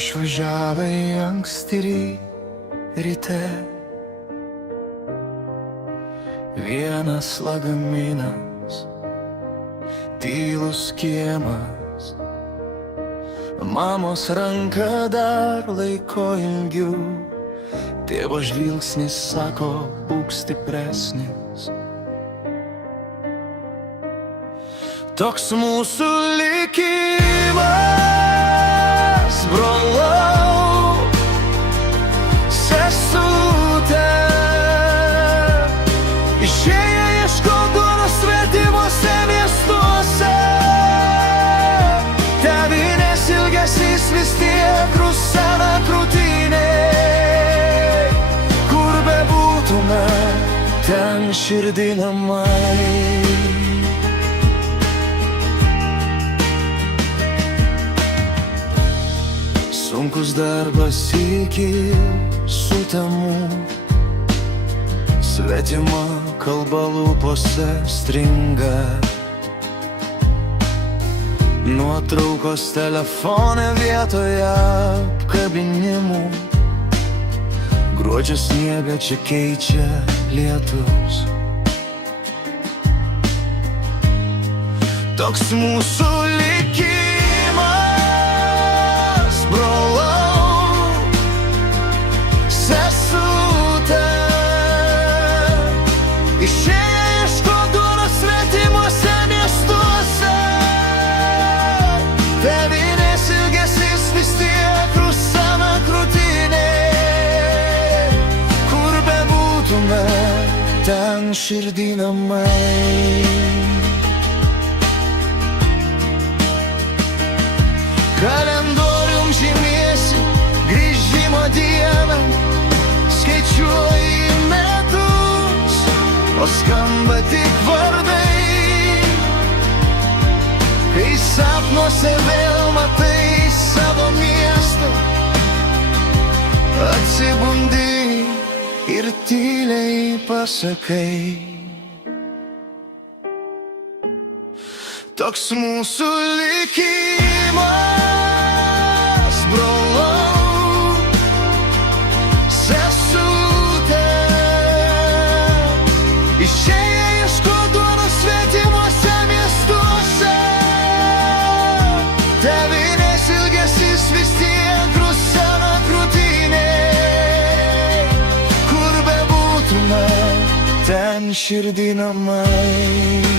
Išvažiavai anksti ryte, vienas lagaminas, tylus kiemas, mamos ranka dar laiko ilgiau, tėvo žvilgsnis sako, būk stipresnis. Toks mūsų likimas, brolau, sesute, išėję ieškot duonos svetimuose miestuose, tėvynės ilgesys vis tiek rusena krūtinėj, kur bebūtume, ten širdį namai. Sunkus darbas iki sutemų, svetima kalba lūpose stringa, nuotraukos telefone vietoje apkabinimų, gruodžio sniegą čia keičia lietus. Toks mūsų likimas, brolau, sesute, išėję ieškot duonos svetimuose miestuose, tėvynės ilgesys vis tiek rusena krūtinėj, kur bebūtume, ten širdį namai. Kalendorium žymiesi grįžimo dieną, skaičiuoji metus, o skamba tik vardai, kai sapnuose vėl matai savo miestą, atsibundi ir tyliai pasakai. Toks mūsų likimas, brolau, sesute, išėję ieškot duonos svetimuose miestuose, tėvynės ilgesys vis tiek rusena krūtinėj, kur bebūtume, ten širdį namai.